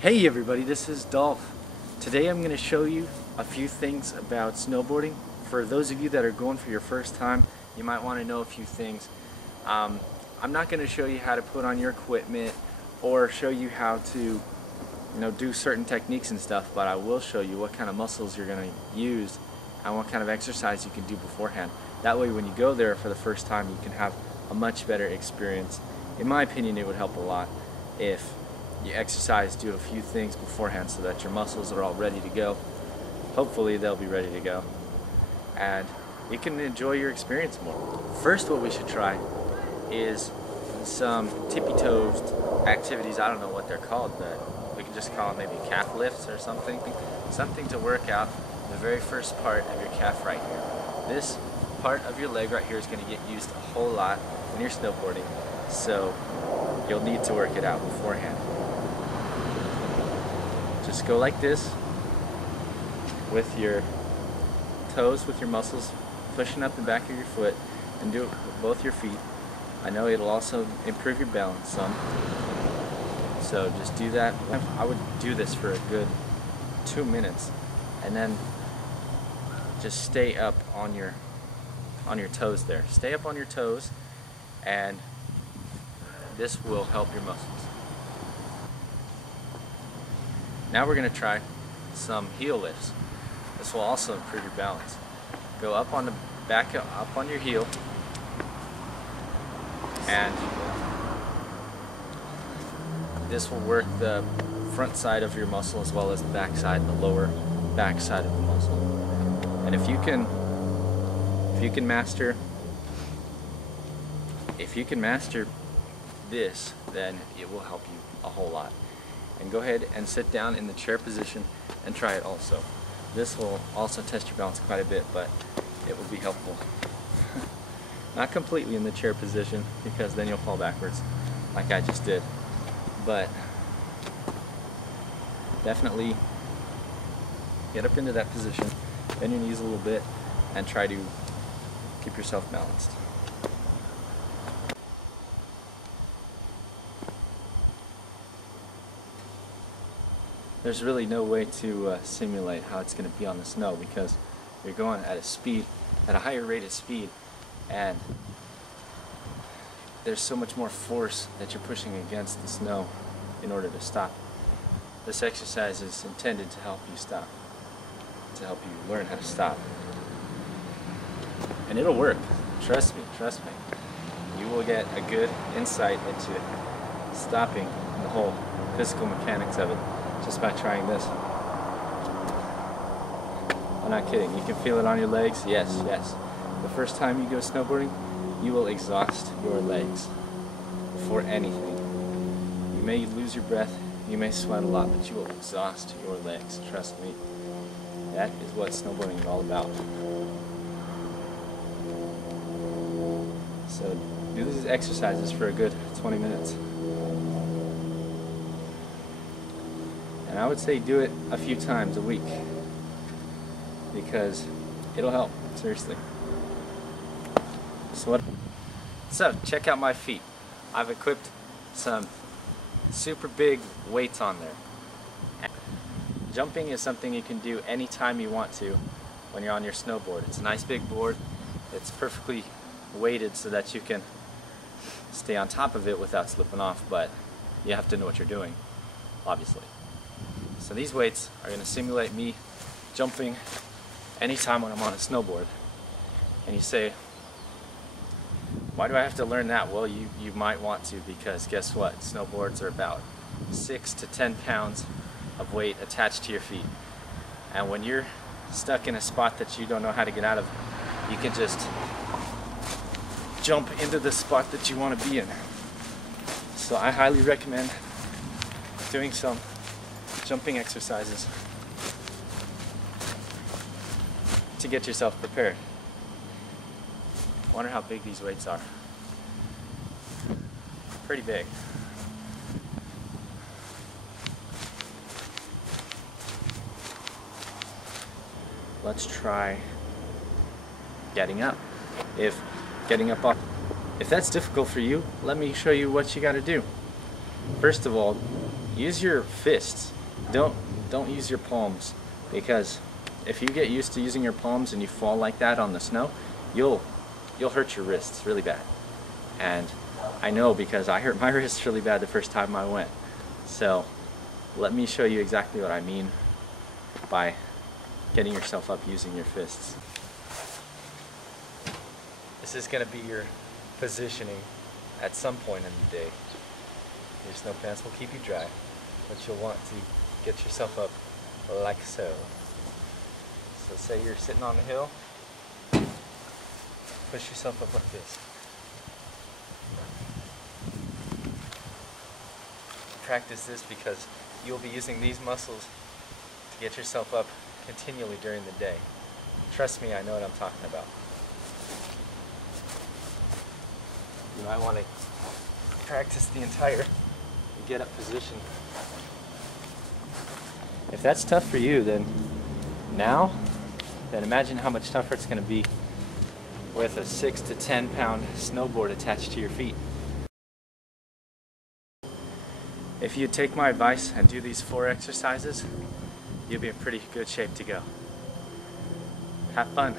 Hey everybody, this is Dolph. Today I'm going to show you a few things about snowboarding. For those of you that are going for your first time, you might want to know a few things. I'm not going to show you how to put on your equipment or show you how to do certain techniques and stuff, but I will show you what kind of muscles you're going to use and what kind of exercise you can do beforehand. That way when you go there for the first time, you can have a much better experience. In my opinion, it would help a lot if you exercise, do a few things beforehand so that your muscles are all ready to go. Hopefully they'll be ready to go and you can enjoy your experience more. First, what we should try is some tippy-toed activities. I don't know what they're called, but we can just call them maybe calf lifts or something. Something to work out the very first part of your calf right here. This part of your leg right here is going to get used a whole lot when you're snowboarding, so you'll need to work it out beforehand. Just go like this with your toes, with your muscles pushing up the back of your foot, and do it with both your feet. I know it'll also improve your balance some, so just do that. I would do this for a good 2 minutes and then just stay up on your toes there. Stay up on your toes, and this will help your muscles. Now we're going to try some heel lifts. This will also improve your balance. Go up on the back, up on your heel, and this will work the front side of your muscle as well as the back side, the lower back side of the muscle. And if you can master this, then it will help you a whole lot. And go ahead and sit down in the chair position and try it also. This will also test your balance quite a bit, but it will be helpful. Not completely in the chair position, because then you'll fall backwards like I just did, but definitely get up into that position, bend your knees a little bit, and try to keep yourself balanced. There's really no way to simulate how it's going to be on the snow, because you're going at a higher rate of speed, and there's so much more force that you're pushing against the snow in order to stop. This exercise is intended to help you stop, to help you learn how to stop. And it'll work. Trust me, trust me. You will get a good insight into stopping the whole physical mechanics of it just by trying this. I'm not kidding. You can feel it on your legs. Yes, yes. The first time you go snowboarding, you will exhaust your legs before anything. You may lose your breath, you may sweat a lot, but you will exhaust your legs. Trust me. That is what snowboarding is all about. So do these exercises for a good 20 minutes. And I would say do it a few times a week, because it'll help, seriously. So check out my feet. I've equipped some super big weights on there. And jumping is something you can do anytime you want to when you're on your snowboard. It's a nice big board. It's perfectly weighted so that you can stay on top of it without slipping off, but you have to know what you're doing, obviously. So these weights are going to simulate me jumping anytime when I'm on a snowboard. And you say, why do I have to learn that? Well, you might want to, because guess what? Snowboards are about 6 to 10 pounds of weight attached to your feet. And when you're stuck in a spot that you don't know how to get out of, you can just jump into the spot that you want to be in. So I highly recommend doing some jumping exercises to get yourself prepared. I wonder how big these weights are. Pretty big. Let's try getting up. If that's difficult for you, let me show you what you got to do. First of all, use your fists. Don't use your palms, because if you get used to using your palms and you fall like that on the snow, you'll hurt your wrists really bad. And I know, because I hurt my wrists really bad the first time I went. So let me show you exactly what I mean by getting yourself up using your fists. This is going to be your positioning at some point in the day. Your snow pants will keep you dry, but you'll want to get yourself up like so. So say you're sitting on the hill, push yourself up like this. Practice this because you'll be using these muscles to get yourself up continually during the day. Trust me, I know what I'm talking about. You might want to practice the entire get up position. If that's tough for you, then imagine how much tougher it's going to be with a 6 to 10 pound snowboard attached to your feet. If you take my advice and do these 4 exercises, you'll be in pretty good shape to go. Have fun.